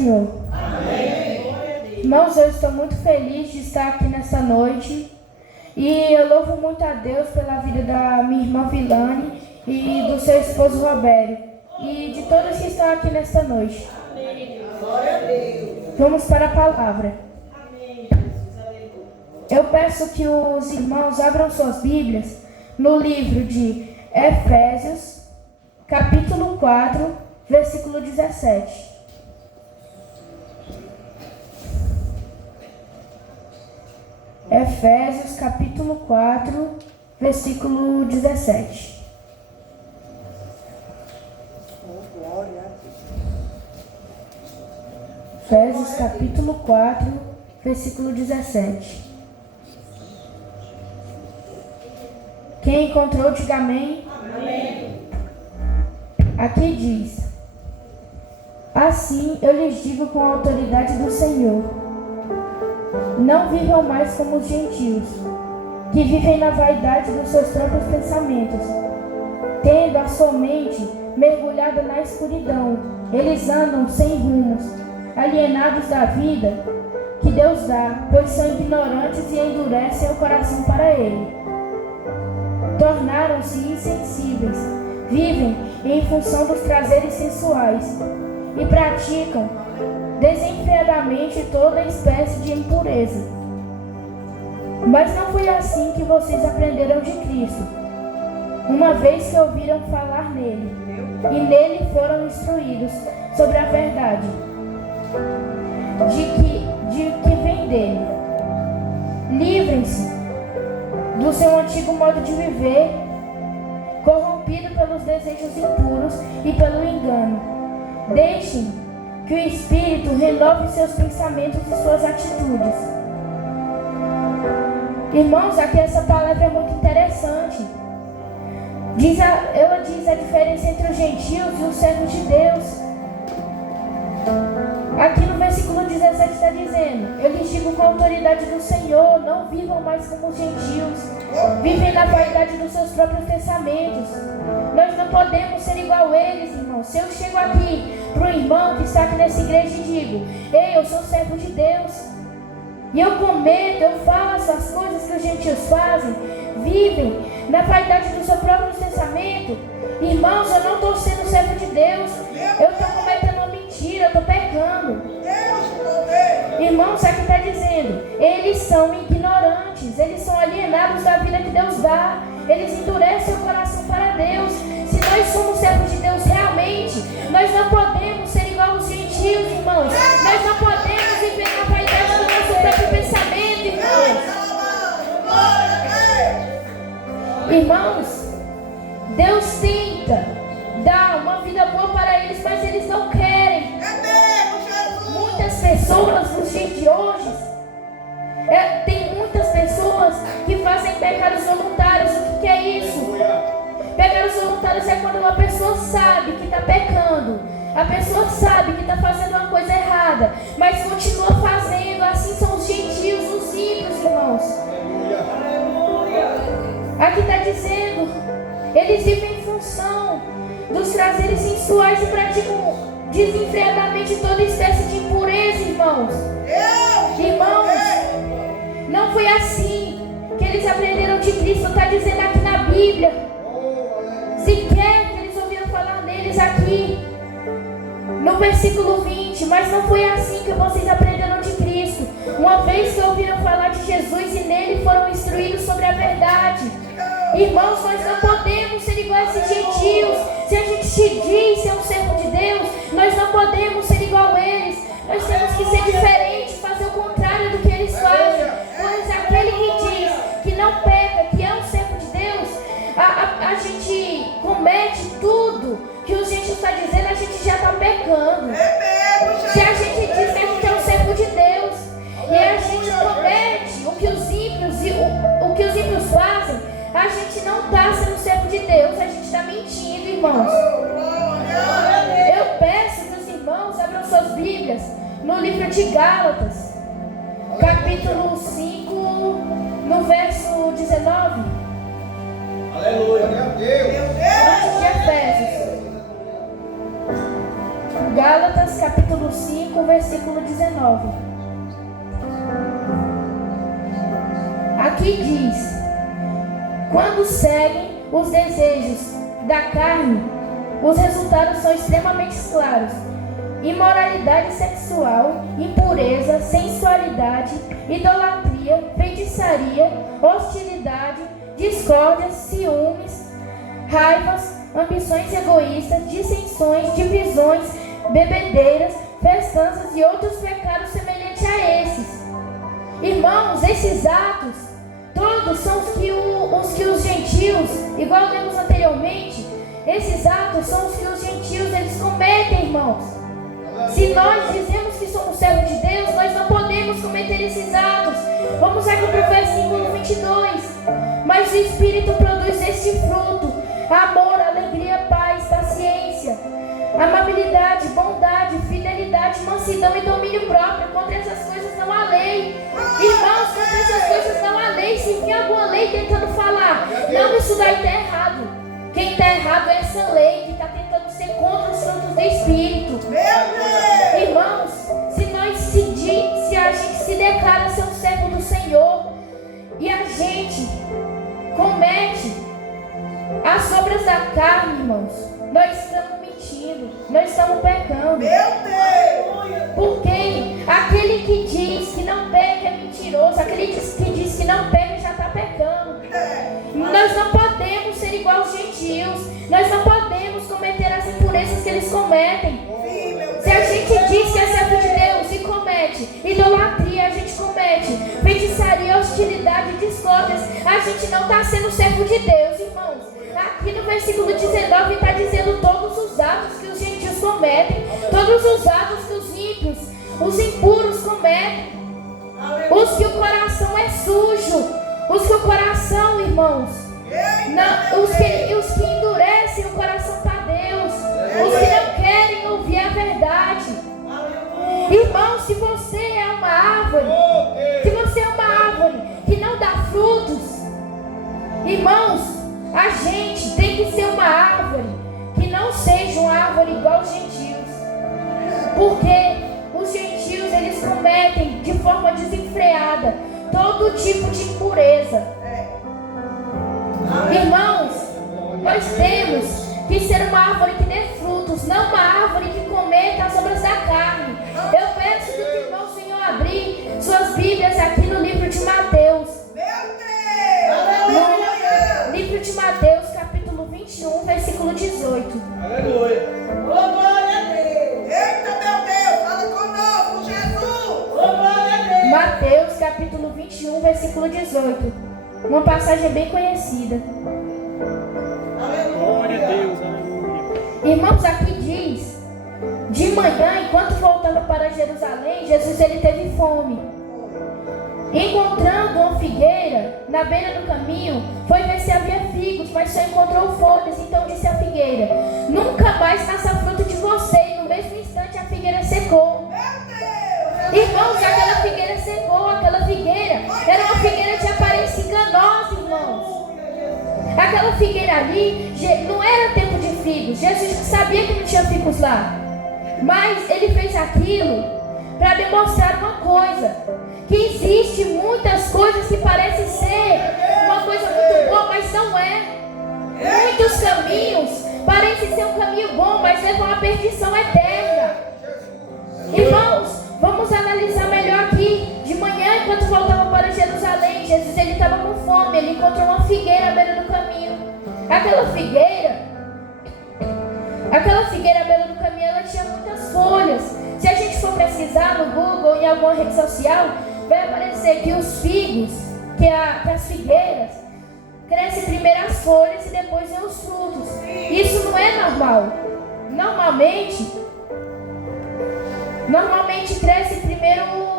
Senhor. Amém. Irmãos, eu estou muito feliz de estar aqui nessa noite e eu louvo muito a Deus pela vida da minha irmã Vilane e do seu esposo Robério e de todos que estão aqui nesta noite. Glória a Deus. Vamos para a palavra. Amém, Jesus. Aleluia. Eu peço que os irmãos abram suas Bíblias no livro de Efésios, capítulo 4, versículo 17. Efésios, capítulo 4, versículo 17. Efésios, capítulo 4, versículo 17. Quem encontrou, diga amém. Amém. Aqui diz: assim eu lhes digo com a autoridade do Senhor, não vivam mais como os gentios, que vivem na vaidade dos seus próprios pensamentos, tendo a sua mente mergulhada na escuridão. Eles andam sem rumos, alienados da vida que Deus dá, pois são ignorantes e endurecem o coração para Ele. Tornaram-se insensíveis, vivem em função dos prazeres sensuais e praticam desenfreadamente toda espécie de impureza. Mas não foi assim que vocês aprenderam de Cristo, uma vez que ouviram falar nele, e nele foram instruídos sobre a verdade de que vem dele. Livrem-se do seu antigo modo de viver, corrompido pelos desejos impuros e pelo engano. Deixem que o Espírito renove seus pensamentos e suas atitudes. Irmãos, aqui essa palavra é muito interessante. Ela diz a diferença entre os gentios e os servos de Deus. Aqui no versículo 17 está dizendo: eu lhes digo com a autoridade do Senhor, não vivam mais como os gentios, vivem na vaidade dos seus próprios pensamentos. Nós não podemos ser igual a eles, irmãos. Se eu chego aqui para o irmão que está aqui nessa igreja e digo: ei, eu sou servo de Deus, e eu cometo, eu faço as coisas que os gentios fazem, vivem na vaidade do seu próprio pensamento, irmãos, eu não estou sendo servo de Deus, eu estou cometendo uma mentira, eu estou pecando. Irmãos, aqui está dizendo: eles são ignorantes, eles são alienados da vida que Deus dá, eles endurecem o coração para Deus. Se nós somos servos de Deus realmente, nós não podemos ser igual aos gentios, irmãos. Nós não podemos viver na vaidade do nosso próprio pensamento, irmãos. Irmãos, Deus tenta dar uma vida boa para eles, mas eles não querem. Muitas pessoas nos dias de hoje, tem muitas pessoas que fazem pecados voluntários. O que é isso? Pecados voluntários é quando uma pessoa sabe que está pecando, a pessoa sabe que está fazendo uma coisa errada, mas continua fazendo. Assim são os gentios, os ímpios, irmãos. Aqui está dizendo: eles vivem em função dos prazeres sensuais e praticam desenfreadamente toda espécie de impureza, irmãos. Irmãos, não foi assim que eles aprenderam de Cristo. Está dizendo aqui na Bíblia. Sequer que eles ouviram falar neles aqui no versículo 20. Mas não foi assim que vocês aprenderam de Cristo, uma vez que ouviram falar de Jesus e nele foram instruídos sobre a verdade. Irmãos, nós não podemos ser igual a esses gentios. Se a gente te diz ser um servo de Deus, nós não podemos ser igual a eles. Nós temos que ser diferentes, fazer o contrário do que eles fazem. Pois aquele que diz que não peca, que é um servo de Deus, a gente comete tudo que os gentios estão dizendo, a gente já está pecando. Se a gente diz que a gente é um servo de Deus e a gente comete o que os ímpios fazem, a gente não está sendo servo de Deus, a gente está mentindo, irmãos. Eu peço que os irmãos abram suas Bíblias no livro de Gálatas, capítulo 5, no verso 19. Aleluia, meu Deus. Antes de Efésios. Gálatas capítulo 5, versículo 19. Aqui diz: quando seguem os desejos da carne, os resultados são extremamente claros: imoralidade sexual, impureza, sensualidade, idolatria, feitiçaria, hostilidade, discórdia, ciúmes, raivas, ambições egoístas, dissensões, divisões, bebedeiras, festanças e outros pecados semelhantes a esses. Irmãos, esses atos todos são os que os gentios, igual lemos anteriormente, esses atos são os que os gentios eles cometem, irmãos. Se nós dizemos que somos servos de Deus, nós não podemos cometer esses atos. Vamos aqui para o versículo 22. Mas o Espírito produz este fruto: amor, alegria, paz, paciência, amabilidade, bondade, fidelidade, mansidão e domínio próprio. Contra essas coisas não há lei. Irmãos, contra essas coisas não há lei. Se vir alguma lei tentando falar, não, isso daí está errado. Quem está errado é essa lei que está tentando ser contra os frutos do Espírito. Irmãos, se a gente se declara ser um servo do Senhor e a gente comete as obras da carne, irmãos, nós estamos mentindo, nós estamos pecando. Porque aquele que diz que não peca é mentiroso, aquele que diz que não peca já está pecando. Nós não podemos ser igual aos gentios, nós não podemos cometer as impurezas que eles cometem. Se a gente diz que é servo de Deus e comete idolatria, a gente comete feitiçaria, hostilidade, discórdias, a gente não está sendo servo de Deus, irmãos. Aqui no versículo 19 está dizendo todos os atos que os gentios cometem, todos os atos que os ímpios, os impuros cometem, os que o coração é sujo, os que o coração, irmãos, não, os que endurecem o coração para Deus, os que não querem ouvir a verdade. Irmãos, se você é uma árvore, que não dá frutos, irmãos, a gente tem que ser uma árvore que não seja uma árvore igual aos gentios. Porque os gentios, eles cometem de forma desenfreada todo tipo de impureza. Irmãos, nós temos que ser uma árvore que dê frutos, não uma árvore que cometa as obras da carne. Eu peço que o irmão Senhor abrir suas Bíblias aqui no livro de Mateus. No livro de Mateus, capítulo 21, versículo 18. Aleluia. Glória a Deus. Eita, meu Deus, fala conosco, Jesus. Glória a Deus. Mateus, capítulo 21, versículo 18. Uma passagem bem conhecida. Glória a Deus, aleluia. Irmãos, aqui diz: de manhã, enquanto voltava para Jerusalém, Jesus ele teve fome. Encontrando uma figueira na beira do caminho, foi ver se havia figos, mas só encontrou folhas. Então disse a figueira: nunca mais nasça fruto de você. E no mesmo instante a figueira secou. Irmãos, aquela figueira secou. Aquela figueira era uma figueira de aparência enganosa, irmãos. Aquela figueira ali não era tempo de figos. Jesus sabia que não tinha figos lá, mas ele fez aquilo para demonstrar uma coisa: que existe muitas coisas que parecem ser uma coisa muito boa, mas não é. Muitos caminhos parecem ser um caminho bom, mas levam à perdição eterna. Irmãos, vamos analisar melhor aqui. De manhã, enquanto voltava para Jerusalém, Jesus ele estava com fome. Ele encontrou uma figueira à beira do caminho. Aquela figueira à beira do caminho, ela tinha muitas folhas. Se a gente for pesquisar no Google ou em alguma rede social, vai aparecer que os figos, que as figueiras, crescem primeiro as folhas e depois vem os frutos. Isso não é normal. Normalmente cresce primeiro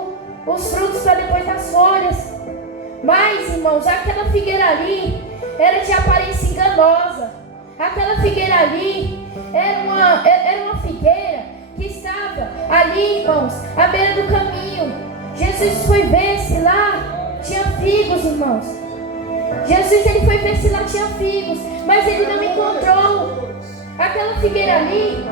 os frutos para depois as folhas. Mas, irmãos, aquela figueira ali era de aparência enganosa. Aquela figueira ali era uma figueira que estava ali, irmãos, à beira do caminho. Jesus foi ver se lá tinha figos, irmãos. Jesus ele foi ver se lá tinha figos, mas ele não encontrou. Aquela figueira ali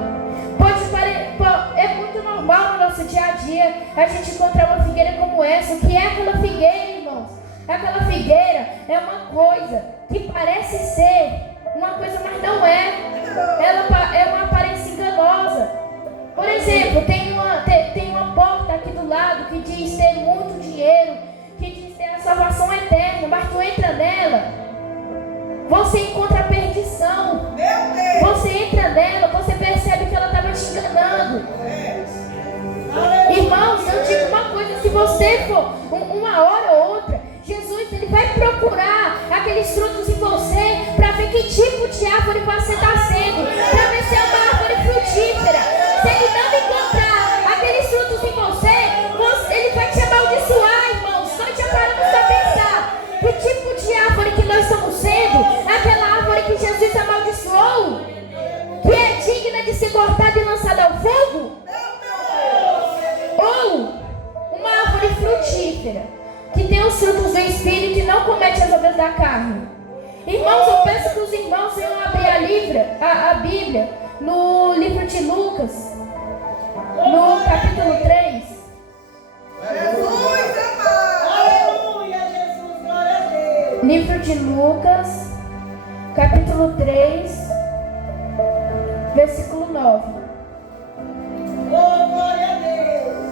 pode parecer. é muito normal no nosso dia a dia a gente encontrar uma figueira como essa. O que é aquela figueira, irmãos? Aquela figueira é uma coisa que parece ser uma coisa, mas não é. Ela é uma aparência enganosa. Por exemplo, tem uma porta aqui do lado que diz ter muito dinheiro, que diz ter a salvação eterna, mas tu entra nela, você encontra a perdição. Você entra nela, você percebe que ela estava te enganando. Irmãos, eu digo uma coisa: se você for uma hora ou outra, Jesus ele vai procurar aqueles frutos em você para ver que tipo de árvore você está sendo, para ver se é uma árvore frutífera. Se ele não encontrar aqueles frutos em você, ele vai te amaldiçoar, irmãos. Nós já paramos para pensar que tipo de árvore que nós estamos sendo, aquela árvore que Jesus amaldiçoou, que é digna de ser cortada e lançada ao fogo, ou uma árvore frutífera, que tem os frutos do Espírito e não comete as obras da carne. Irmãos, eu peço que os irmãos venham abrir a Bíblia no livro de Lucas, no capítulo 3. Jesus amado. Aleluia, Jesus, glória a Deus. Livro de Lucas, capítulo 3, versículo 9. Oh, glória a Deus.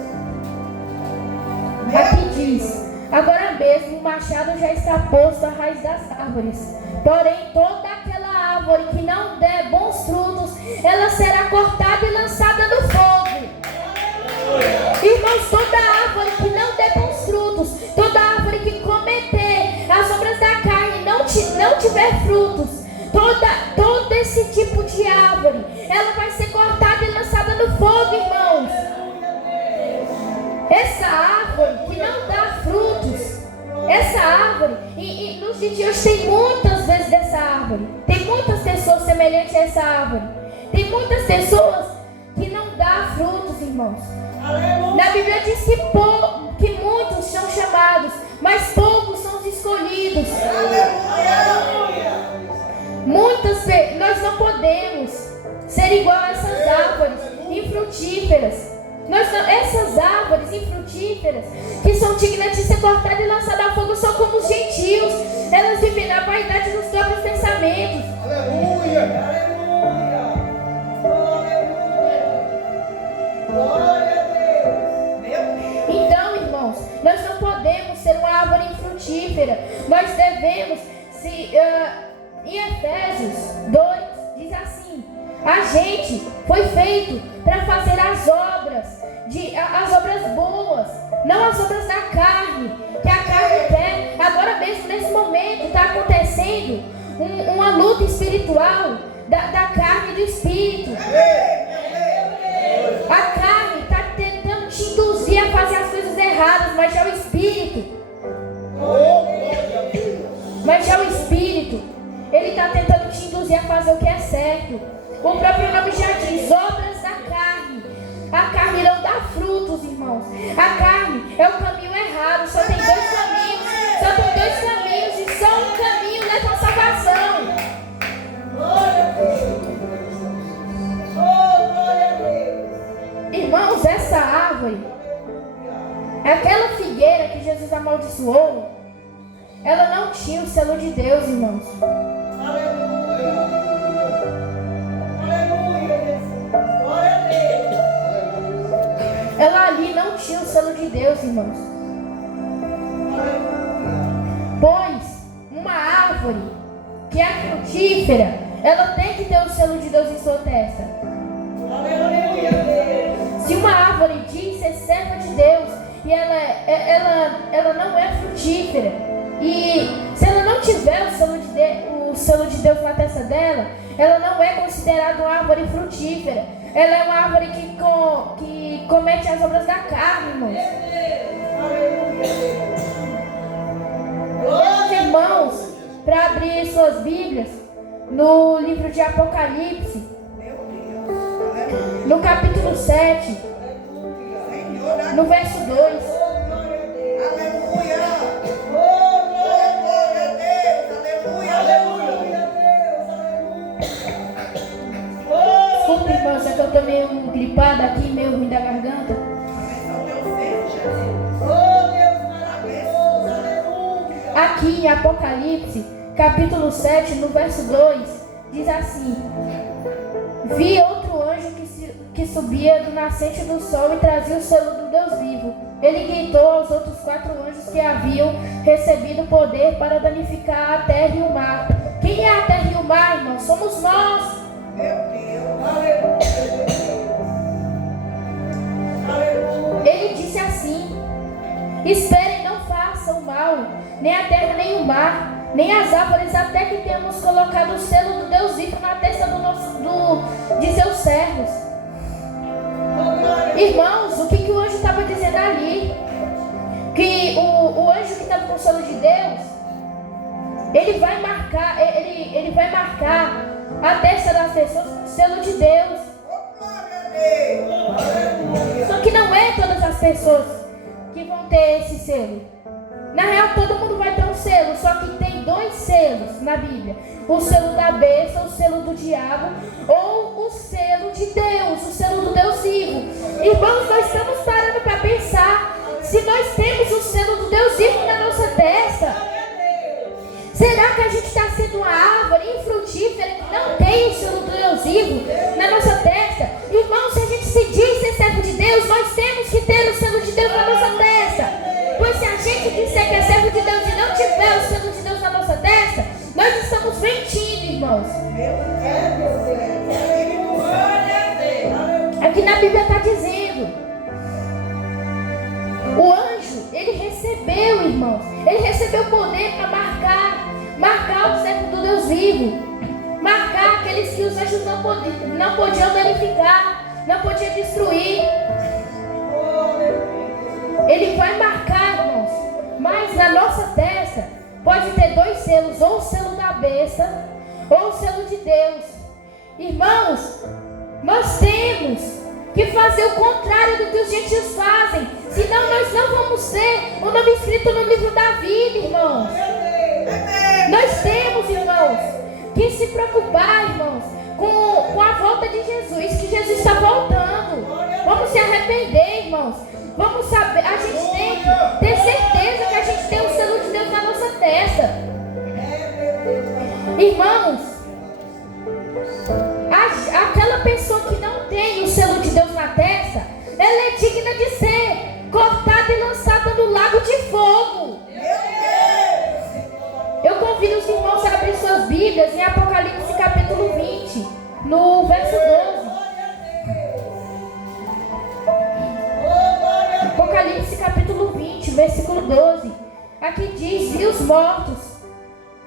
Aqui diz: agora mesmo o machado já está posto à raiz das árvores. Porém, toda aquela árvore que não der bons frutos, ela será cortada e lançada no fogo. Irmãos, toda árvore que não der bons frutos, toda árvore que cometer as obras da carne e não tiver frutos, todo esse tipo de árvore, ela vai ser cortada e lançada no fogo, irmãos. Essa árvore que não dá frutos, essa árvore, e nos dias de hoje tem muitas vezes dessa árvore, tem muitas pessoas semelhantes a essa árvore, tem muitas pessoas que não dão frutos, irmãos. Na Bíblia diz que muitos são chamados, mas poucos são os escolhidos. Nós não podemos ser igual a essas árvores infrutíferas. Essas árvores infrutíferas que são dignas de ser cortadas e lançadas ao fogo são como os gentios. Elas vivem na vaidade dos próprios pensamentos. Aleluia. Aleluia. Glória a Deus. Então, irmãos, nós não podemos ser uma árvore infrutífera. Nós devemos em Efésios 2 diz assim: a gente foi feito para fazer as obras boas, não as obras da carne, que a carne quer. Agora mesmo, nesse momento, está acontecendo uma luta espiritual da carne e do espírito. A carne está tentando te induzir a fazer as coisas erradas, mas já o espírito, ele está tentando te induzir a fazer o que é certo. O próprio nome já diz: obras da carne. A carne não dá frutos, irmãos. A carne é o caminho errado. Só tem dois caminhos e só um caminho leva à salvação. Glória a Deus. Oh, glória a Deus. Irmãos, essa árvore, aquela figueira que Jesus amaldiçoou, ela não tinha o selo de Deus, irmãos. Aleluia. Aleluia, Jesus. Glória a Deus. Ela ali não tinha o selo de Deus, irmãos. Aleluia. Pois uma árvore que é frutífera, ela tem que ter o selo de Deus em sua testa. Aleluia, Deus. Se uma árvore diz ser serva de Deus e ela não é frutífera, e se ela não tiver o selo de Deus na testa dela, ela não é considerada uma árvore frutífera. Ela é uma árvore que comete as obras da carne, irmãos. Meus irmãos, para abrir suas Bíblias no livro de Apocalipse, no capítulo 7, no verso 2. Aleluia. Desculpa, irmãos, é que eu tô meio gripada aqui. Aqui em Apocalipse, capítulo 7, no verso 2, diz assim: vi outro anjo que subia do nascente do sol e trazia o selo do Deus vivo. Ele gritou aos outros 4 anjos que haviam recebido poder para danificar a terra e o mar. Quem é a terra e o mar, irmão? Somos nós. Meu Deus, aleluia. Aleluia. Ele disse assim: esperem, não façam mal, nem a terra nem o mar, nem as árvores, até que tenhamos colocado o selo do Deus vivo na testa de seus servos. Irmãos, o que o anjo estava dizendo ali? Que o anjo que estava com o selo de Deus, ele vai marcar a testa das pessoas com o selo de Deus. Só que não é todas as pessoas que vão ter esse selo. Na real, todo mundo vai ter um selo, só que tem 2 selos na Bíblia: o selo da besta, o selo do diabo, ou o selo de Deus, o selo do Deus vivo. Irmãos, nós estamos parando para pensar: se nós temos o selo do Deus vivo na nossa testa, será que a gente está sendo uma árvore infrutífera que não tem o selo do Deus vivo na nossa testa? Irmãos, se a gente se diz ser servo de Deus, nós temos que ter o selo de Deus na nossa testa. Pois se a gente disser que é servo de Deus e não tiver o selo de Deus na nossa testa, nós estamos mentindo, irmãos. Aqui na Bíblia está dizendo: o anjo, ele recebeu, irmãos, ele recebeu poder para marcar o servo do Deus vivo, marcar aqueles que os anjos não podiam danificar, não podiam destruir. Ele vai marcar, irmãos, mas na nossa testa pode ter 2 selos: ou o selo da besta, ou o selo de Deus. Irmãos, nós temos que fazer o contrário do que os gentios fazem, senão nós não vamos ter o nome escrito no livro da vida, irmãos. Nós temos, irmãos, que se preocupar, irmãos, com a volta de Jesus, que Jesus está voltando. Vamos se arrepender, irmãos. Vamos saber, a gente tem que ter certeza que a gente tem o selo de Deus na nossa testa. Irmãos, aquela pessoa que não tem o selo de Deus na testa, ela é digna de ser cortada e lançada no lago de fogo. Eu convido os irmãos a abrir suas Bíblias em Apocalipse capítulo 20, no verso 12. Apocalipse capítulo 20, versículo 12. Aqui diz: vi os mortos,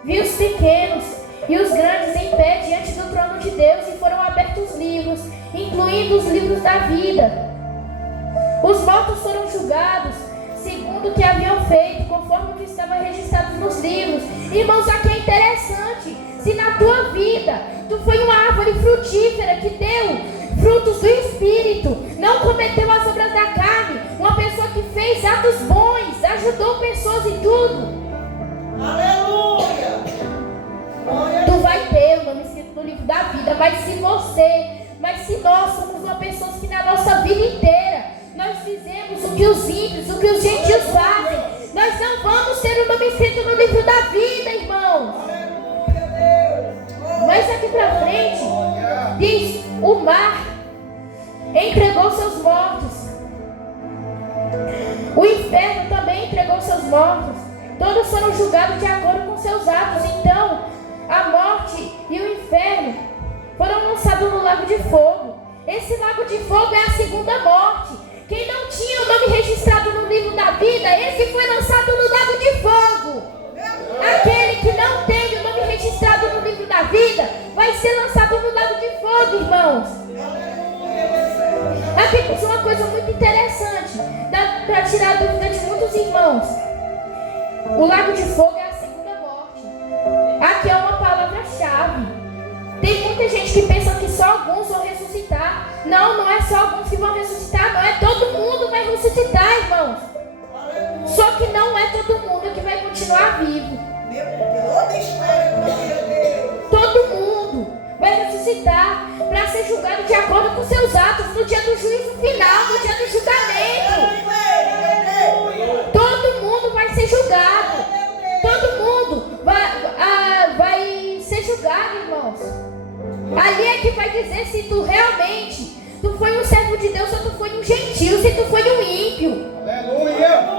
vi os pequenos e os grandes em pé diante do trono de Deus, e foram abertos livros, incluindo os livros da vida. Os mortos foram julgados segundo o que haviam feito, conforme o que estava registrado nos livros. Irmãos, aqui é interessante: se na tua vida tu foi uma árvore frutífera que deu frutos do Espírito, não cometeu as obras da carne, uma pessoa que fez atos bons, ajudou pessoas em tudo, Aleluia. tu vai ter o nome escrito no livro da vida. Mas se nós somos uma pessoa que na nossa vida inteira nós fizemos o que os ímpios, o que os gentios fazem, nós não vamos ter o nome escrito no livro da vida, irmãos. Mas aqui pra frente diz: o mar entregou seus mortos, o inferno também entregou seus mortos, todos foram julgados de acordo com seus atos. Então a morte e o inferno foram lançados no lago de fogo. Esse lago de fogo é a segunda morte. Quem não tinha o nome registrado no livro da vida, esse foi lançado no lago de fogo. Aquele que não tem o nome registrado no livro da vida vai ser lançado no lago de fogo, irmãos. Aqui diz uma coisa muito interessante, para tirar a dúvida de muitos irmãos. O lago de fogo é a segunda morte. Aqui é uma palavra-chave. Tem muita gente que pensa que só alguns vão ressuscitar. Não, não é só alguns que vão ressuscitar, não é todo mundo vai ressuscitar, irmãos. Só que não é todo mundo que vai continuar vivo. Todo mundo vai ressuscitar para ser julgado de acordo com seus atos no dia do juízo final, no dia do julgamento. Todo mundo vai ser julgado. Todo mundo que vai dizer se tu realmente tu foi um servo de Deus ou tu foi um gentil, se tu foi um ímpio. Aleluia.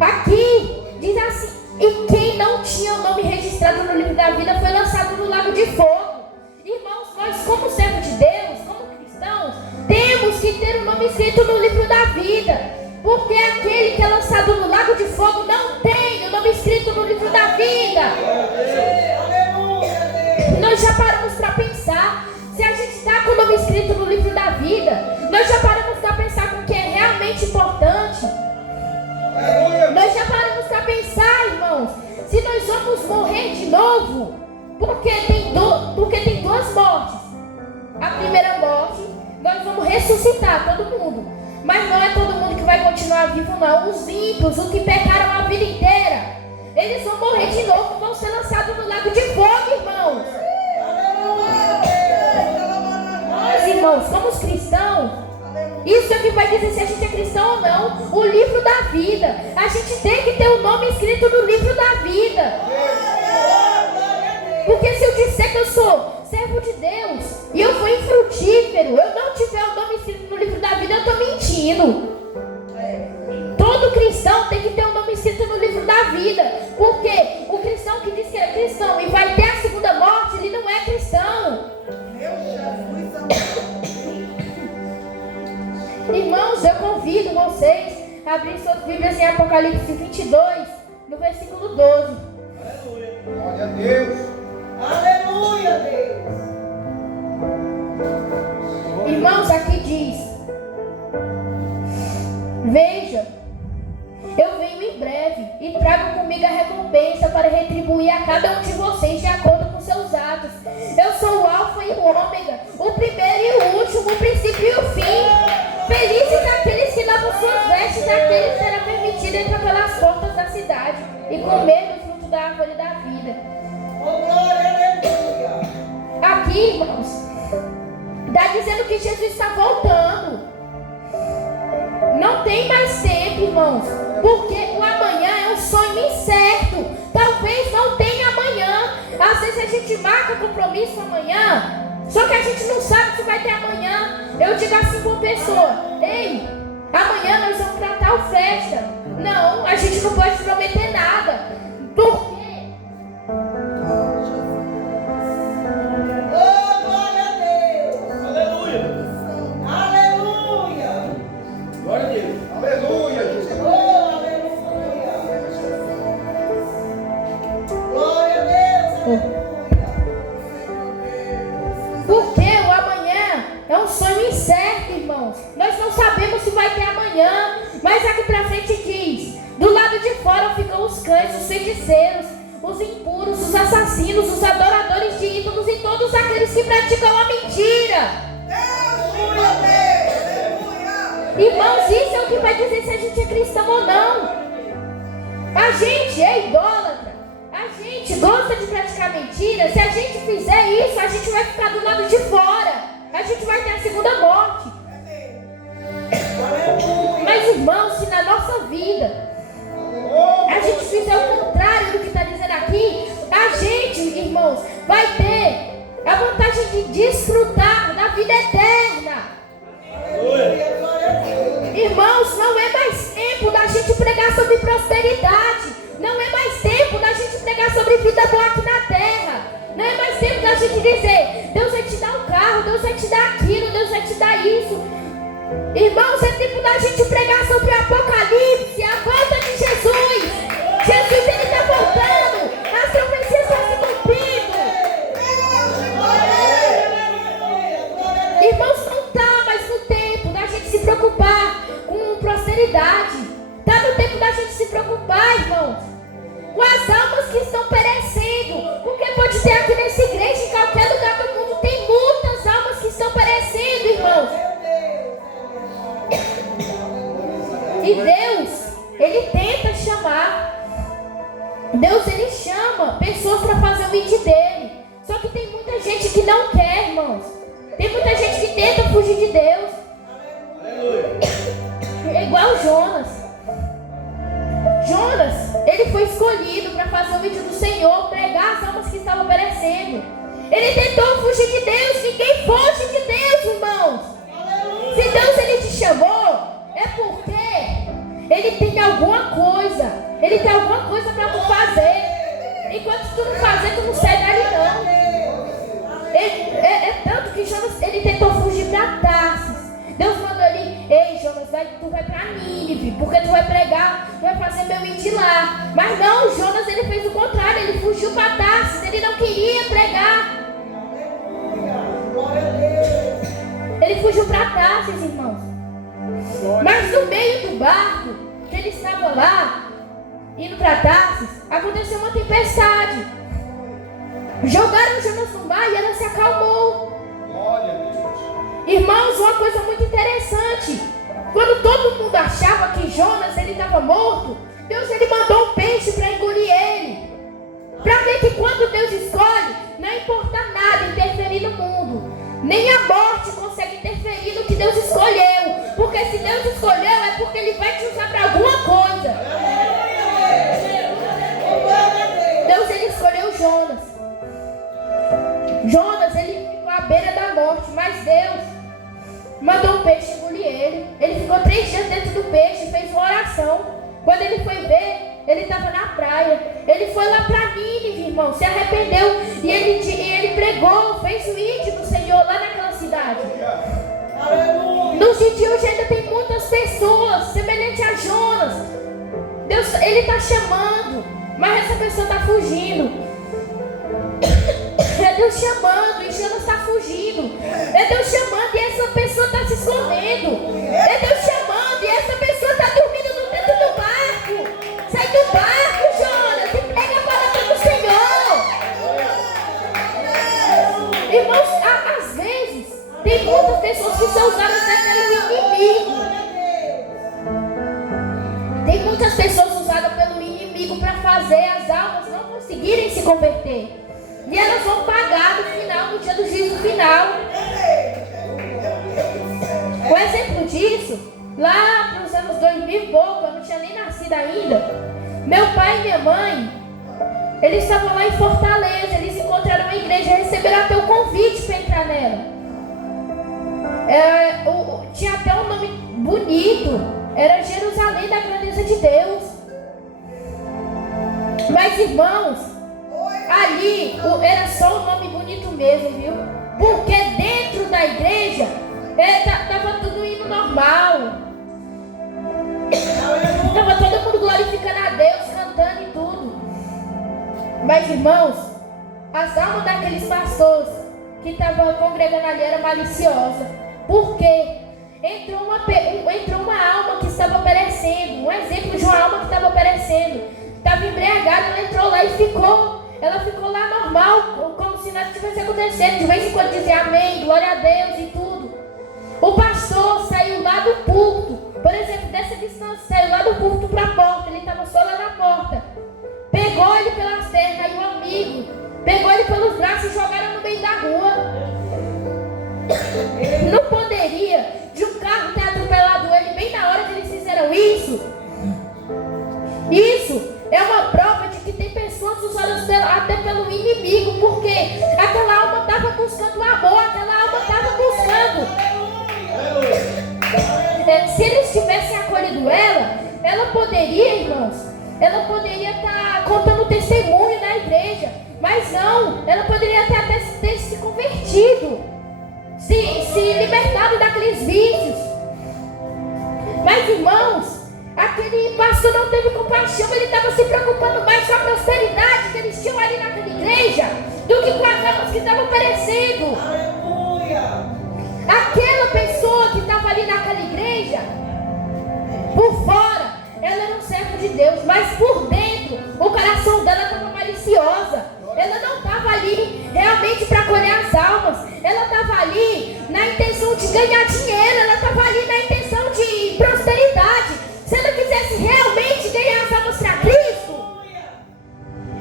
Aqui diz assim: e quem não tinha o nome registrado no livro da vida foi lançado no lago de fogo. Irmãos, nós como servos de Deus, como cristãos, temos que ter o nome escrito no livro da vida, porque aquele que é lançado no lago de fogo não tem o nome escrito no livro da vida. Nós já paramos para pensar se a gente está com o nome escrito no livro da vida? Nós já paramos para pensar com o que é realmente importante? Nós já paramos para pensar, irmãos, se nós vamos morrer de novo? Porque tem duas mortes. A primeira morte, nós vamos ressuscitar todo mundo. Mas não é todo mundo que vai continuar vivo, não. Os ímpios, os que pecaram a vida inteira, eles vão morrer de novo, vão ser lançados no lago de fogo, irmãos. Nós, irmãos, somos cristãos. Isso é o que vai dizer se a gente é cristão ou não. O livro da vida. A gente tem que ter o nome escrito no livro da vida. Porque se eu disser que eu sou servo de Deus e eu for infrutífero, eu não tiver o nome escrito no livro da vida, eu estou mentindo. Todo cristão tem que ter o nome escrito no livro da vida. Porque o cristão que diz que é cristão e vai ter a segunda morte, ele não é cristão. Irmãos, eu convido vocês a abrir suas Bíblias em Apocalipse 22, no versículo 12. Aleluia. Glória a Deus. Aleluia, Deus. Irmãos, aqui diz: veja, eu venho em breve e trago comigo a recompensa para retribuir a cada um de vocês de acordo com seus atos. Eu sou o Alfa e o Ômega, o primeiro e o último, o princípio e o fim. Felizes aqueles que lavam suas vestes, aqueles que será permitido entrar pelas portas da cidade e comer do fruto da árvore da vida. Oh, glória, aleluia. Aqui, irmãos, está dizendo que Jesus está voltando. Não tem mais tempo, irmãos, porque o amanhã é um sonho incerto. Talvez não tenha amanhã. Às vezes a gente marca compromisso amanhã, só que a gente não sabe se vai ter amanhã. Eu digo assim para uma pessoa: ei, amanhã nós vamos para tal festa. Não, a gente não pode prometer nada. Por quê? Oh, glória a Deus. Aleluia. Aleluia. Glória a Deus. Aleluia, Jesus. Oh, aleluia. Glória a Deus. Porque o amanhã é um sonho incerto, irmãos. Nós não sabemos se vai ter amanhã. Mas aqui pra frente diz: do lado de fora ficam os cães, os feiticeiros, os impuros, os assassinos, os adoradores de ídolos e todos aqueles que praticam a mentira. Irmãos, isso é o que vai dizer se a gente é cristão ou não. A gente é idólatra. A gente gosta de praticar mentira. Se a gente fizer isso, a gente vai ficar do lado de fora. A gente vai ter a segunda morte. Mas, irmãos, se na nossa vida a gente fizer o contrário do que está dizendo aqui, a gente, irmãos, vai ter a vantagem de desfrutar da vida eterna. Irmãos, não é mais tempo da gente pregar sobre prosperidade. Não é mais tempo da gente pregar sobre vida boa aqui na terra. Não é mais tempo da gente dizer: Deus vai te dar um carro, Deus vai te dar aquilo, Deus vai te dar isso. Irmãos, é tempo da gente pregar sobre o Apocalipse, a volta de Jesus. Jesus, ele está voltando. As profecias estão se cumprindo. Irmãos, não está mais no tempo da gente se preocupar com prosperidade. Está no tempo da gente se preocupar, irmãos, com as almas que estão perecendo. Porque pode ter aqui nessa igreja, em qualquer lugar do mundo, tem muitas almas que estão perecendo, irmãos. E Deus, ele tenta chamar. Deus, ele chama pessoas para fazer o ID dele. Só que tem muita gente que não quer, irmãos. Tem muita gente que tenta fugir de Deus. É igual Jonas. Jonas, ele foi escolhido para fazer o vídeo do Senhor, pregar as almas que estavam perecendo. Ele tentou fugir de Deus. Ninguém foge de Deus, irmãos. Se Deus ele te chamou, é porque Ele tem alguma coisa. Ele tem alguma coisa para tu fazer. Enquanto tu não fazer, tu não sai dali não. É tanto que Jonas ele tentou fugir para Tarsis. Deus mandou ele: ei Jonas, tu vai para Nínive, porque tu vai pregar, tu vai fazer meu ir de lá. Mas não, Jonas ele fez o contrário. Ele fugiu para Tarsis. Ele não queria pregar. Ele fugiu para Tarsis, irmãos. Mas no meio do barco que ele estava lá, indo para Tarsis, aconteceu uma tempestade. Jogaram Jonas no mar e ela se acalmou. Glória a Deus. Irmãos, uma coisa muito interessante. Quando todo mundo achava que Jonas ele estava morto, Deus ele mandou um peixe para engolir ele. Para ver que quando Deus escolhe, não importa nada interferir no mundo. Nem a morte consegue interferir no que Deus escolheu. Porque se Deus escolheu, é porque Ele vai te usar para alguma coisa. Deus ele escolheu Jonas. Jonas ele ficou à beira da morte, mas Deus mandou um peixe engolir ele. Ele ficou 3 dias dentro do peixe, fez uma oração. Quando ele foi ver, ele estava na praia. Ele foi lá para Nínive, irmão, se arrependeu. E ele pregou, fez o ídolo do Senhor lá naquela cidade. Nos dias de hoje ainda tem muitas pessoas semelhantes a Jonas. Deus, ele está chamando, mas essa pessoa está fugindo. É Deus chamando e Jonas está fugindo. É Deus chamando e essa pessoa está se escondendo. É Deus chamando e essa pessoa está dormindo dentro do barco. Sai do barco, Jonas, e prega a palavra do Senhor. Irmãos, às vezes tem muitas pessoas que são usadas pelo inimigo. Tem muitas pessoas usadas pelo inimigo para fazer as almas não conseguirem se converter. E elas vão pagar no final, no dia do juízo final. Um exemplo disso, lá para os anos 2000 e pouco, eu não tinha nem nascido ainda. Meu pai e minha mãe, eles estavam lá em Fortaleza, eles encontraram uma igreja e receberam até um convite para entrar nela. Tinha até um nome bonito, era Jerusalém da Grandeza de Deus. Mas irmãos, ali era só um nome bonito mesmo, viu? Porque dentro da igreja estava tudo indo normal. Estava todo mundo glorificando a Deus, cantando e tudo. Mas irmãos, as almas daqueles pastores que estavam congregando ali eram maliciosas. Por quê? Entrou uma alma que estava perecendo. Um exemplo de uma alma que estava perecendo. Estava embriagada, ela entrou lá e ficou. Ela ficou lá normal, como se nada tivesse acontecendo. De vez em quando dizia amém, glória a Deus e tudo. O pastor saiu lá do púlpito. Por exemplo, dessa distância, saiu lá do púlpito para a porta. Ele estava só lá na porta. Pegou ele pelas pernas e o amigo pegou ele pelos braços e jogaram no meio da rua. Não poderia de um carro ter atropelado ele bem na hora que eles fizeram isso. Isso é uma prova de que tem pessoas usadas até pelo inimigo, porque aquela alma estava buscando o amor, aquela alma estava buscando. Se eles tivessem acolhido ela poderia, irmãos, ela poderia estar contando testemunho na igreja, mas não, ela poderia até ter se convertido, se libertado daqueles vícios. Mas irmãos, aquele pastor não teve compaixão, ele estava se preocupando mais com a prosperidade que eles tinham ali naquela igreja do que com as almas que estavam perecendo. Aleluia! Aquela pessoa que estava ali naquela igreja, por fora, ela era um servo de Deus, mas por dentro, o coração dela estava maliciosa. Ela não estava ali realmente para colher as almas. Ela estava ali na intenção de ganhar dinheiro. Ela estava ali na intenção de prosperidade. Se ela quisesse realmente ganhar as almas para Cristo,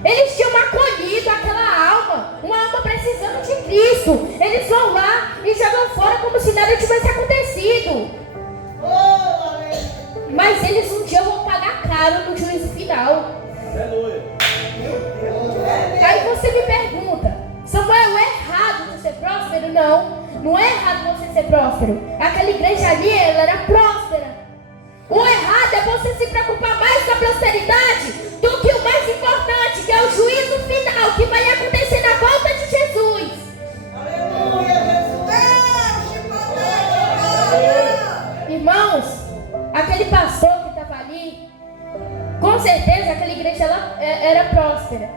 eles tinham acolhido aquela alma, uma alma precisando de Cristo. Eles vão lá e jogam fora como se nada tivesse acontecido. Mas eles um dia vão pagar caro no juízo final. Aleluia. Aí você me pergunta, Samuel, é próspero. Não é errado você ser próspero. Aquela igreja ali, ela era próspera. O errado é você se preocupar mais com a prosperidade do que o mais importante, que é o juízo final, que vai acontecer na volta de Jesus. Aleluia, Jesus. Irmãos, aquele pastor que estava ali, com certeza aquela igreja ela era próspera.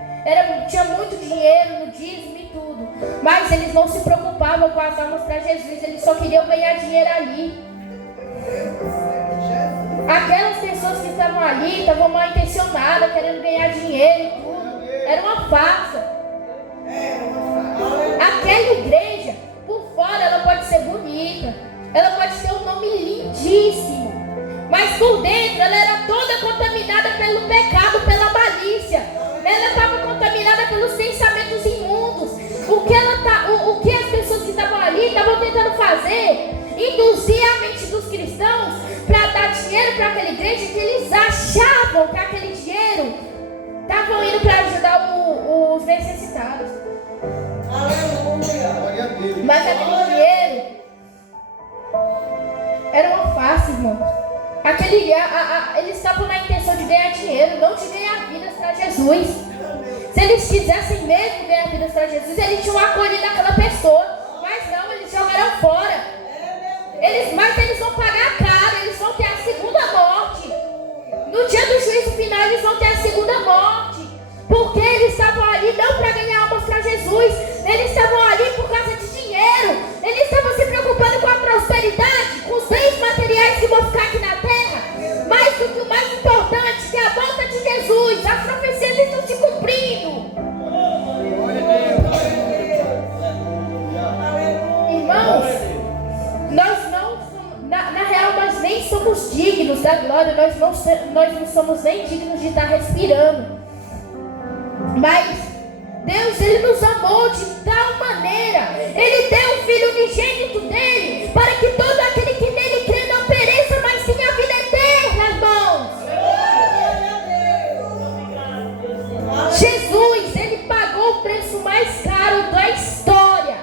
Tinha muito dinheiro no dízimo e tudo. Mas eles não se preocupavam com as almas para Jesus. Eles só queriam ganhar dinheiro ali. Aquelas pessoas que estavam ali estavam mal intencionadas, querendo ganhar dinheiro e tudo. Era uma farsa. Aquela igreja, por fora, ela pode ser bonita. Ela pode ter um nome lindíssimo. Mas por dentro, ela era toda contaminada pelo pecado, pela malícia. Ela estava contaminada pelos pensamentos imundos. O que as pessoas que estavam ali estavam tentando fazer? Induzir a mente dos cristãos para dar dinheiro para aquela igreja, que eles achavam que aquele dinheiro estavam indo para ajudar os necessitados. Aleluia. Mas aquele dinheiro era uma farsa, irmão. Eles estavam na intenção de ganhar dinheiro, não de ganhar vidas para Jesus. Se eles quisessem mesmo ganhar vidas para Jesus, eles tinham acolhido aquela pessoa. Mas não, eles jogaram fora. Mas eles vão pagar caro, eles vão ter a segunda morte. No dia do juízo final, eles vão ter a segunda morte. Porque eles estavam ali não para ganhar almas para Jesus. Eles estavam ali por causa de dinheiro. Eles estavam se preocupando com a prosperidade, com os bens materiais que vão ficar aqui na terra. Mais do que o mais importante, que é a volta de Jesus. As profecias estão se cumprindo. Irmãos, nós não somos, na real, nós nem somos dignos da glória. Nós não somos nem dignos de estar respirando. Mas Deus, Ele nos amou de tal maneira. Ele deu o Filho unigênito dele, para que todo aquele que nele crê não pereça, mas tenha a vida eterna, irmãos. Jesus, Ele pagou o preço mais caro da história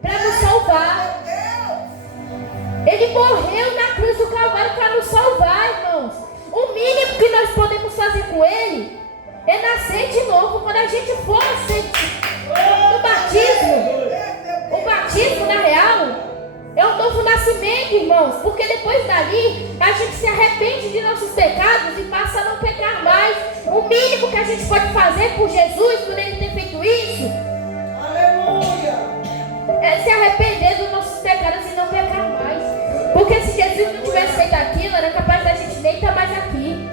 para nos salvar. Ele morreu na cruz do Calvário para nos salvar, irmãos. O mínimo que nós podemos fazer com Ele é nascer de novo. Quando a gente for no batismo, o batismo na real é um novo nascimento, irmãos, porque depois dali a gente se arrepende de nossos pecados e passa a não pecar mais. O mínimo que a gente pode fazer por Jesus, por Ele ter feito isso, é se arrepender dos nossos pecados e não pecar mais. Porque se Jesus não tivesse feito aquilo, era capaz da gente nem estar mais aqui.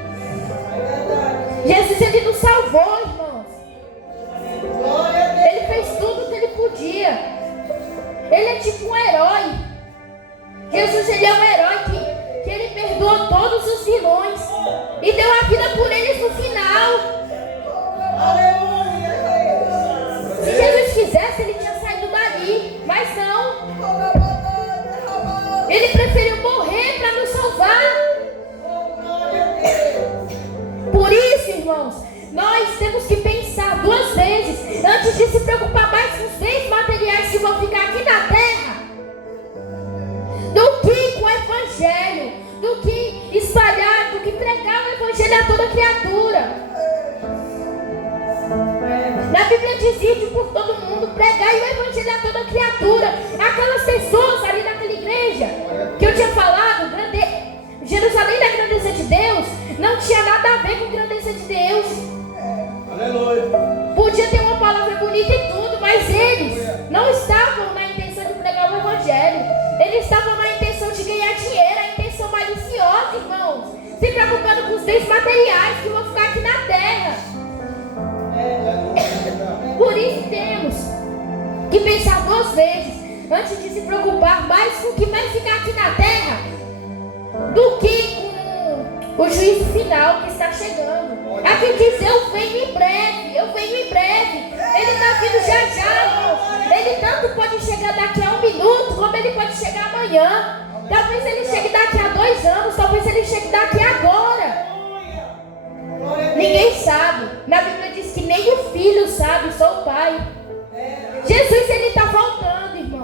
Jesus, Ele nos salvou, irmãos. Ele fez tudo o que Ele podia. Ele é tipo um herói. Jesus, Ele é um herói que Ele perdoou todos os vilões e deu a vida por eles no final. Se Jesus quisesse, Ele tinha saído dali, mas não. Ele preferiu morrer para nos salvar. Por isso, irmãos, nós temos que pensar duas vezes antes de se preocupar mais com os bens materiais que vão ficar aqui na terra, do que com o Evangelho, do que espalhar, do que pregar o Evangelho a toda criatura. Na Bíblia diz: ide por todo mundo, pregai o Evangelho a toda criatura. Aquelas pessoas ali naquela igreja que eu tinha falado, Jerusalém da grandeza de Deus, não tinha nada a ver com grandeza de Deus. Aleluia. Podia ter uma palavra bonita e tudo, mas eles não estavam na intenção de pregar o Evangelho. Eles estavam na intenção de ganhar dinheiro, a intenção maliciosa, irmãos, se preocupando com os bens materiais que vão ficar aqui na terra. Por isso temos que pensar duas vezes antes de se preocupar mais com o que vai ficar aqui na terra do que com o juízo final que está chegando. Aqui diz: eu venho em breve, eu venho em breve. Ele está vindo já já, irmãos. Ele tanto pode chegar daqui a 1 minuto, como ele pode chegar amanhã. Talvez ele chegue daqui a 2 anos, talvez ele chegue daqui agora. Ninguém sabe. Na Bíblia diz que nem o filho sabe, só o pai. Jesus, Ele está voltando, irmão.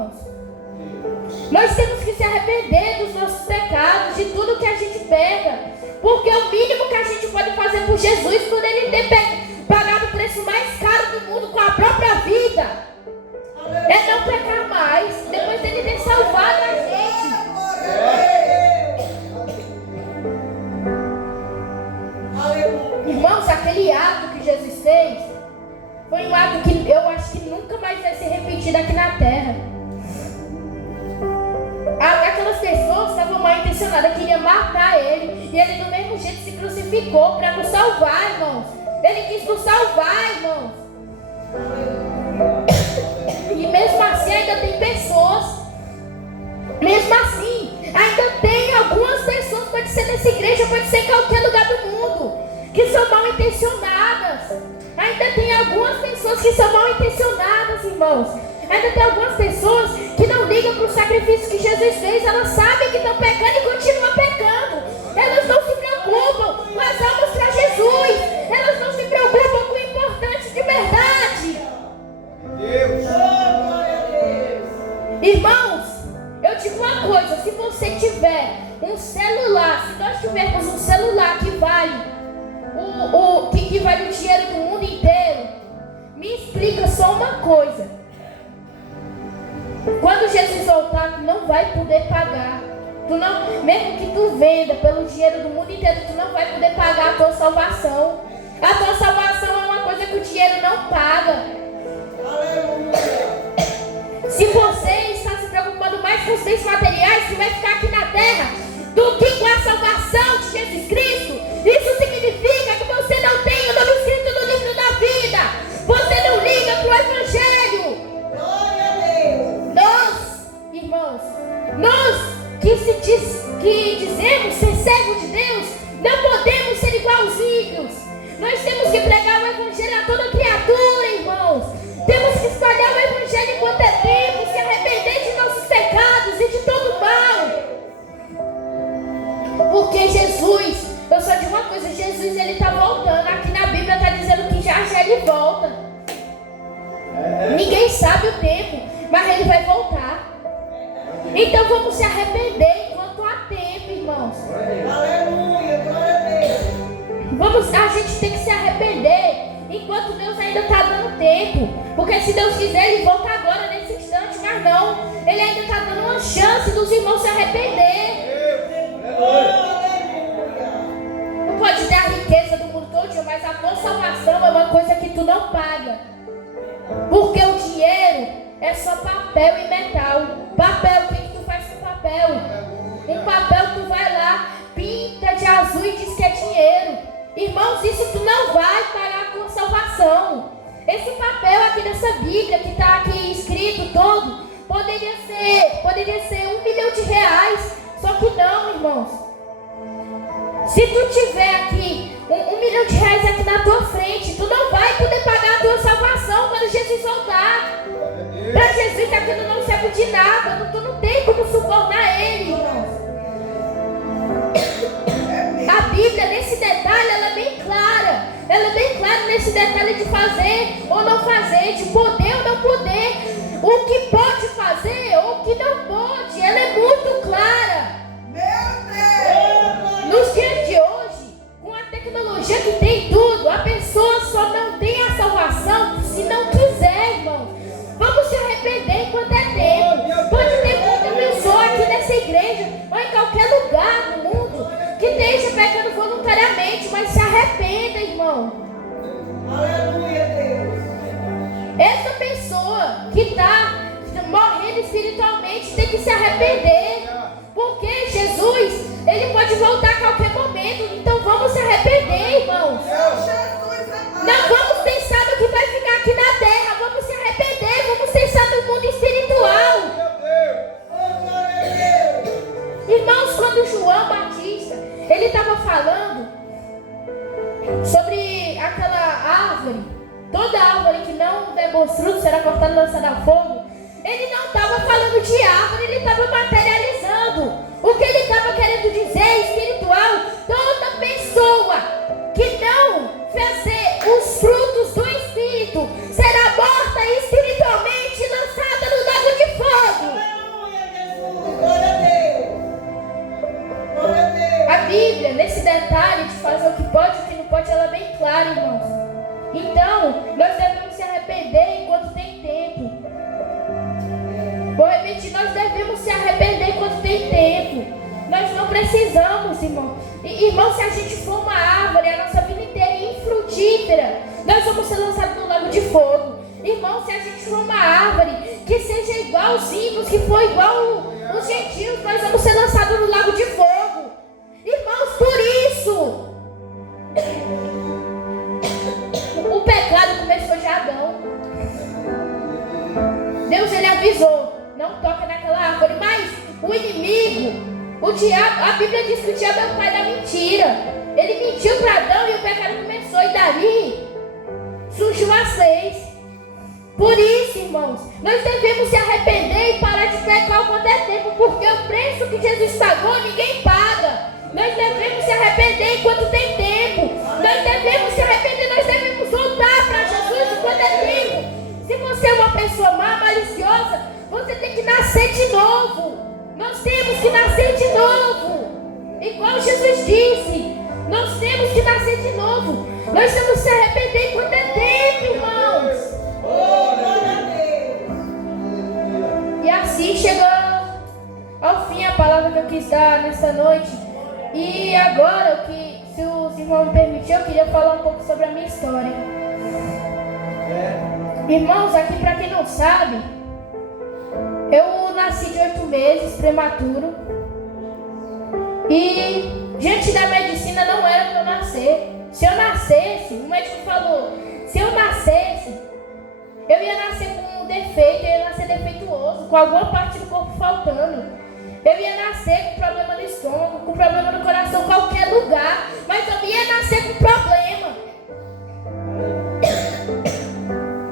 Nós temos que se arrepender dos nossos pecados, de tudo que a gente pega. Porque o mínimo que a gente pode fazer por Jesus, quando Ele tem pagado o preço mais caro do mundo com a própria vida, é não pecar mais, depois dele ter salvado a gente. Irmãos, aquele ato que Jesus fez foi um ato que eu acho que nunca mais vai ser repetido aqui na terra. Aquelas pessoas estavam mal intencionadas, queriam matar ele, e ele do mesmo jeito se crucificou para nos salvar, irmãos. Ele quis nos salvar, irmãos. E mesmo assim ainda tem pessoas, mesmo assim ainda tem algumas pessoas, pode ser nessa igreja, pode ser em qualquer lugar do mundo, que são mal intencionadas. Ainda tem algumas pessoas que são mal intencionadas, irmãos. Ainda tem algumas pessoas que não ligam para o sacrifício que Jesus fez. Elas sabem que estão pecando e continuam pecando. Elas não se preocupam com as almas para Jesus. Elas não se preocupam com o importante de verdade. Irmãos, eu digo uma coisa: se você tiver um celular, se nós tivermos um celular que vale que vale o dinheiro do mundo inteiro, me explica só uma coisa: quando Jesus voltar, tu não vai poder pagar. Mesmo que tu venda pelo dinheiro do mundo inteiro, tu não vai poder pagar a tua salvação. A tua salvação é uma coisa que o dinheiro não paga. Se você está se preocupando mais com os bens materiais que vai ficar aqui na terra do que com a salvação de Jesus Cristo, isso significa que você não tem o nome escrito no livro da vida. Você não liga para o Evangelho. Nós, irmãos, nós que dizemos ser servos de Deus, não podemos ser igualzinhos. Nós temos que pregar o Evangelho a toda criatura, irmãos. Temos que espalhar o Evangelho enquanto é tempo, se arrepender de nossos pecados e de todo mal. Porque Jesus, eu só digo uma coisa: Jesus, ele está voltando. Aqui na Bíblia está dizendo que já ele volta. Ninguém sabe o tempo, mas ele vai voltar. Então vamos se arrepender enquanto há tempo, irmãos. Aleluia, glória a Deus. A gente tem que se arrepender enquanto Deus ainda está dando tempo. Porque se Deus quiser, ele volta agora, nesse instante. Mas não, ele ainda está dando uma chance dos irmãos se arrepender. Não pode ter a riqueza do mundo todo, mas a tua salvação é uma coisa que tu não paga. Porque o dinheiro é só papel e metal. Papel, o que tu faz com papel? Um papel tu vai lá, pinta de azul e diz que é dinheiro. Irmãos, isso tu não vai pagar a tua salvação. Esse papel aqui dessa Bíblia que está aqui escrito todo, poderia ser R$1 milhão. Só que não, irmãos. Se tu tiver aqui R$1 milhão aqui na tua frente, tu não vai poder pagar a tua salvação quando Jesus voltar. Para Jesus aquilo não serve de nada. Tu não tem como subornar ele, irmãos. A Bíblia, nesse detalhe, ela é bem clara. Ela é bem clara nesse detalhe de fazer ou não fazer, de poder ou não poder, o que pode fazer ou o que não pode. Ela é muito clara. Nos dias de hoje, com a tecnologia que tem tudo, a pessoa só não tem a salvação se não quiser, irmão. Vamos se arrepender enquanto é tempo. Pode ter muita pessoa aqui nessa igreja ou em qualquer lugar do mundo que esteja pecando voluntariamente, mas se arrependa, irmão. Aleluia, Deus. Essa pessoa que está morrendo espiritualmente tem que se arrepender. Porque Jesus, ele pode voltar a qualquer momento. Então vamos se arrepender, irmãos. Não vamos pensar no que vai ficar aqui na terra. Vamos se arrepender. Vamos pensar no mundo espiritual. Irmãos, quando João Batista, ele estava falando sobre aquela árvore, toda árvore que não der bons frutos será cortada e lançada ao fogo. Ele não estava falando de árvore, ele estava materializando. O que ele estava querendo dizer espiritual: toda pessoa que não fazer os frutos do Espírito será morta espiritualmente e lançada no lago de fogo. fazer o que pode, o que não pode, ela é bem clara, irmãos. Então, nós devemos se arrepender enquanto tem tempo. Vou repetir, nós devemos se arrepender enquanto tem tempo. Nós não precisamos, irmão. Irmão, se a gente for uma árvore a nossa vida inteira infrutífera, nós vamos ser lançados no lago de fogo. Irmão, se a gente for uma árvore que seja igual aos ímpios, que for igual os gentios, nós vamos ser lançados no lago de fogo. Irmãos, por isso o pecado começou de Adão. Deus, ele avisou, não toca naquela árvore. Mas o inimigo, o diabo, a Bíblia diz que o diabo é o pai da mentira. Ele mentiu para Adão e o pecado começou. E dali surgiu as leis. Por isso, irmãos, nós devemos se arrepender e parar de pecar quanto é tempo, porque o preço que Jesus pagou ninguém paga. Nós devemos se arrepender enquanto tem tempo. Nós devemos se arrepender, nós devemos voltar para Jesus enquanto é tempo. Se você é uma pessoa má, maliciosa, você tem que nascer de novo. Nós temos que nascer de novo. Igual Jesus disse, nós temos que nascer de novo. Nós temos que se arrepender enquanto é tempo, irmãos. E assim chegou ao fim a palavra que eu quis dar nessa noite. E agora, se os irmãos me permitirem, eu queria falar um pouco sobre a minha história. Irmãos, aqui para quem não sabe, eu nasci de 8 meses, prematuro. E diante da medicina não era para eu nascer. Se eu nascesse, o médico falou, se eu nascesse, eu ia nascer com um defeito, eu ia nascer defeituoso, com alguma parte do corpo faltando. Eu ia nascer com problema no estômago, com problema no coração, qualquer lugar. Mas eu ia nascer com problema.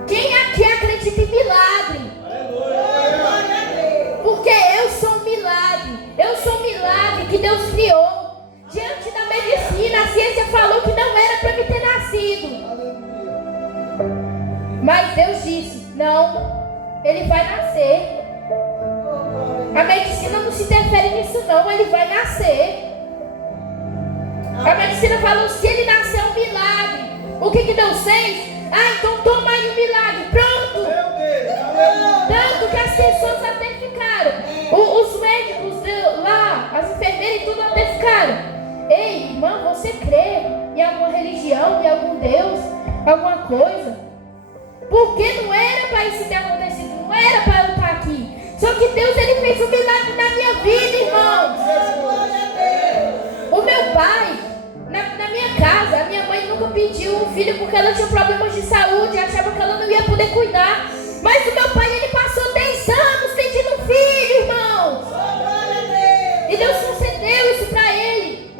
Quem aqui acredita em milagre? Porque eu sou um milagre. Eu sou um milagre que Deus criou. Diante da medicina, a ciência falou que não era para me ter nascido. Mas Deus disse, não, ele vai nascer. A medicina não se interfere nisso não, ele vai nascer. A medicina falou, se ele nascer é um milagre. O que Deus fez? Então toma aí o milagre, pronto. Tanto que as pessoas até ficaram, os médicos lá, as enfermeiras e tudo até ficaram. Ei, irmã, você crê em alguma religião, em algum Deus, alguma coisa? Porque não era para isso ter acontecido, não era para eu estar aqui. Só que Deus, ele fez um milagre na minha vida, irmãos. O meu pai, na minha casa, a minha mãe nunca pediu um filho porque ela tinha problemas de saúde, achava que ela não ia poder cuidar. Mas o meu pai, ele passou 10 anos pedindo um filho, irmãos. E Deus concedeu isso para ele.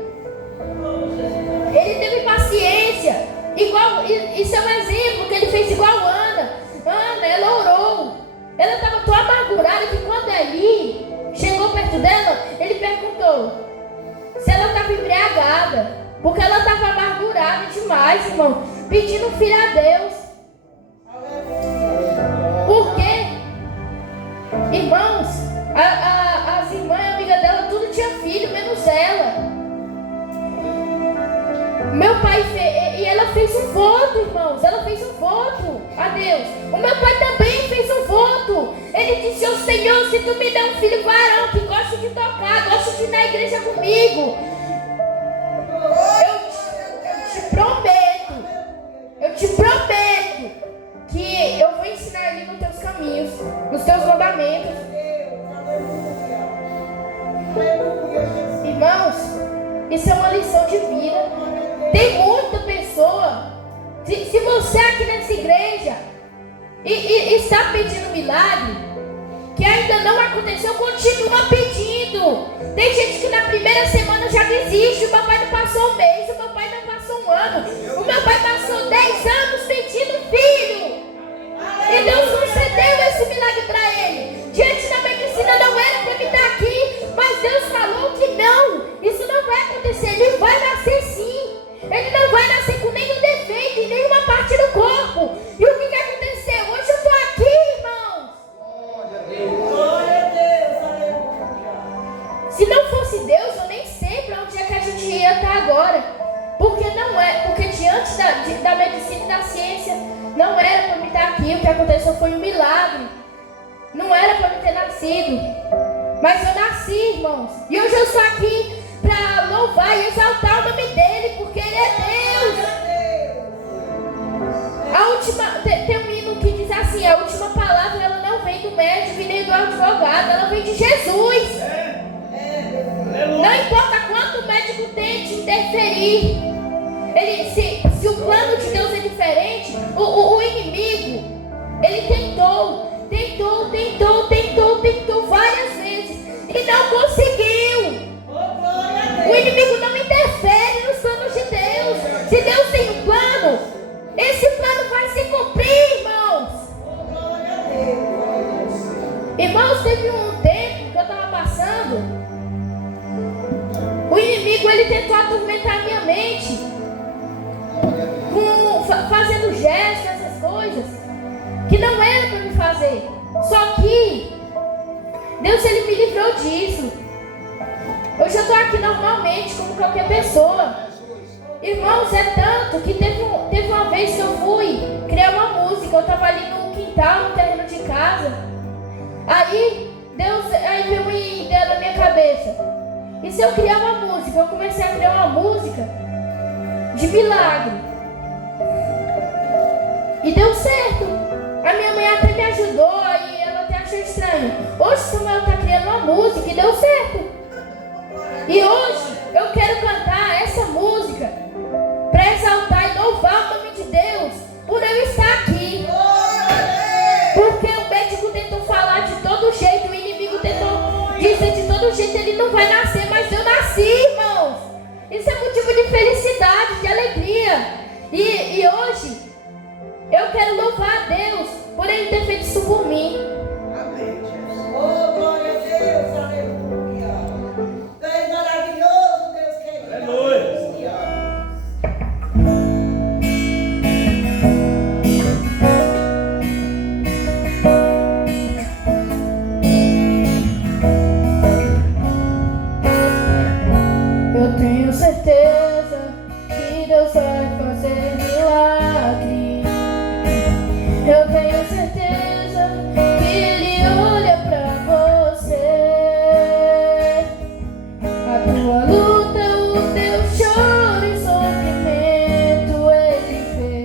Ele teve paciência. Isso é um exemplo que ele fez igual Ana. Ana, ela orou. Ela estava tão amargurada que quando Eli chegou perto dela, ele perguntou se ela estava embriagada. Porque ela estava amargurada demais, irmão, pedindo um filho a Deus. Por quê? Irmãos, as irmãs e amigas dela, tudo tinha filho, menos ela. Meu pai fez, e ela fez um voto, irmãos. Ela fez um voto a Deus. O meu pai também fez um voto. Ele disse, ô Senhor, se tu me der um filho varão que gosta de tocar, gosta de ir na igreja comigo, eu te prometo que eu vou ensinar ele nos teus caminhos, nos teus mandamentos. Irmãos, isso é uma lição de vida. Tem muita pessoa, se você aqui nessa igreja e está pedindo milagre, que ainda não aconteceu, continua pedindo. Tem gente que na primeira semana já desiste. O meu pai não passou um mês, o meu pai não passou um ano, o meu pai passou 10 anos pedindo filho. E Deus concedeu esse milagre para ele. Diante da medicina não era para me estar aqui, mas Deus falou que não, isso não vai acontecer. Ele vai nascer sim. Ele não vai nascer com nenhum defeito em nenhuma parte do corpo. E o que aconteceu? Hoje eu estou aqui, irmãos. Se não fosse Deus, eu nem sei para onde é que a gente ia estar agora. Porque diante da medicina e da ciência, não era para me estar aqui. O que aconteceu foi um milagre. Não era para me ter nascido. Mas eu nasci, irmãos. E hoje eu estou aqui para louvar e exaltar o nome dele, porque ele é Deus. Tem um hino que diz assim: a última palavra ela não vem do médico e nem do advogado, ela vem de Jesus. Não importa quanto o médico tente interferir, se o plano de Deus é diferente, o inimigo, ele tentou várias vezes e não conseguiu. O inimigo não interfere nos planos de Deus. Se Deus tem um plano, esse plano vai se cumprir, irmãos. Irmãos, teve um tempo que eu estava passando, o inimigo ele tentou atormentar minha mente, fazendo gestos, essas coisas que não era para me fazer. Só que Deus ele me livrou disso. Hoje eu estou aqui normalmente como qualquer pessoa. Irmãos, é tanto que teve uma vez que eu fui criar uma música. Eu estava ali no quintal, no terreno de casa. Aí veio uma ideia na minha cabeça. E se eu criar uma música? Eu comecei a criar uma música de milagre. E deu certo. A minha mãe até me ajudou, aí ela até achou estranho. Hoje Samuel está criando uma música e deu certo. E hoje eu quero cantar essa música para exaltar e louvar o nome de Deus por eu estar aqui. Porque o médico tentou falar de todo jeito, o inimigo tentou dizer de todo jeito, ele não vai nascer, mas eu nasci, irmãos. Isso é motivo de felicidade, de alegria. E hoje eu quero louvar a Deus por ele ter feito isso por mim. Amém, Jesus. Oh, glória a Deus, aleluia. Deus maravilhoso, Deus querido. Aleluia. Eu tenho certeza que Deus vai fazer milagre. Eu tenho certeza que Ele olha pra você. A tua luta, o teu choro e sofrimento Ele vê.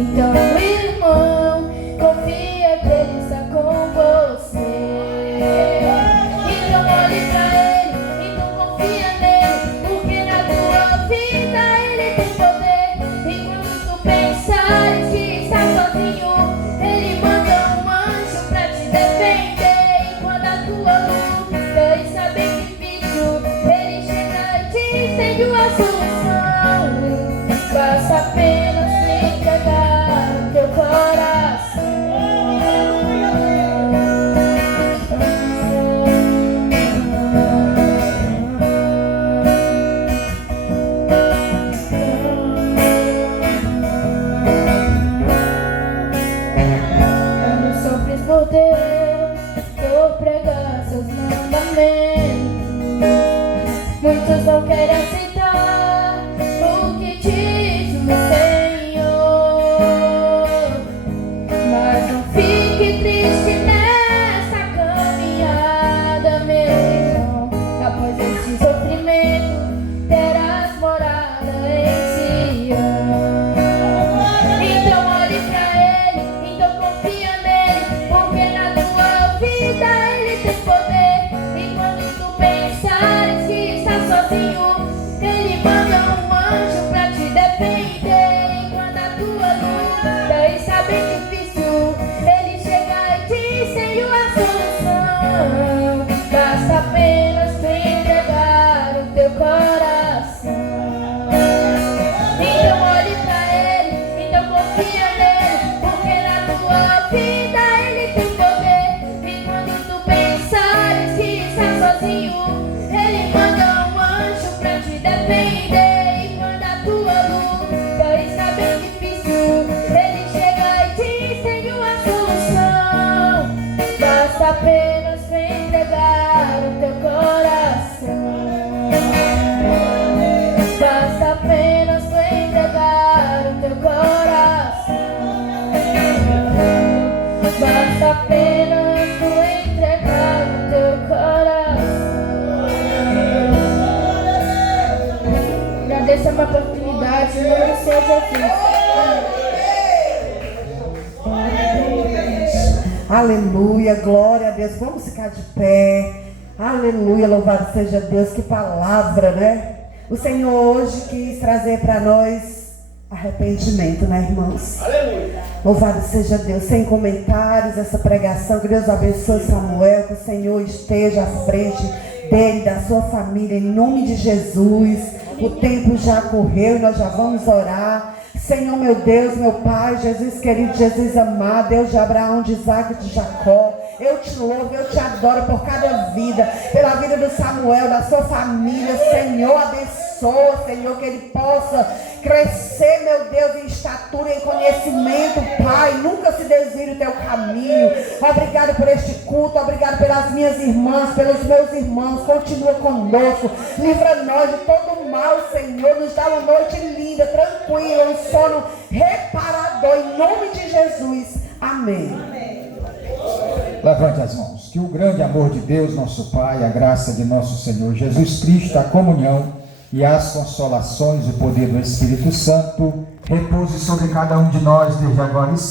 Então, irmão, confia que Ele está com você. Então olhe pra Ele, então confia nele, porque na tua vida Ele tem poder. E quando tu pensares que está sozinho, Ele manda um anjo pra te defender. E quando a tua luta está bem difícil, Ele chega e te estende a solução. Basta apenas entregar teu coração. Quando sofres por Deus, por pregar seus mandamentos, muitos não querem aceitar o que diz o Senhor. Agradeço uma oportunidade, em nome do Senhor Jesus. Aleluia, glória a Deus. Vamos ficar de pé. Aleluia, louvado seja Deus. Que palavra, né? O Senhor hoje quis trazer para nós arrependimento, né, irmãos? Aleluia. Louvado seja Deus. Sem comentários, essa pregação. Que Deus abençoe Samuel. Que o Senhor esteja à frente dele, da sua família, em nome de Jesus. O tempo já correu e nós já vamos orar. Senhor, meu Deus, meu Pai, Jesus querido, Jesus amado, Deus de Abraão, de Isaac, de Jacó, eu te louvo, eu te adoro por cada vida, pela vida do Samuel, da sua família. Senhor, abençoa, Senhor, que ele possa crescer, meu Deus, em estatura, em conhecimento, Pai, nunca se desvie do teu caminho. Obrigado por este culto, obrigado pelas minhas irmãs, pelos meus irmãos. Continua conosco, livra nós de todo o mal, Senhor, nos dá uma noite linda, tranquila, um sono reparador, em nome de Jesus, amém. Levante as mãos. Que o grande amor de Deus, nosso Pai, a graça de nosso Senhor Jesus Cristo, a comunhão e as consolações e o poder do Espírito Santo repouse sobre cada um de nós desde agora e sempre.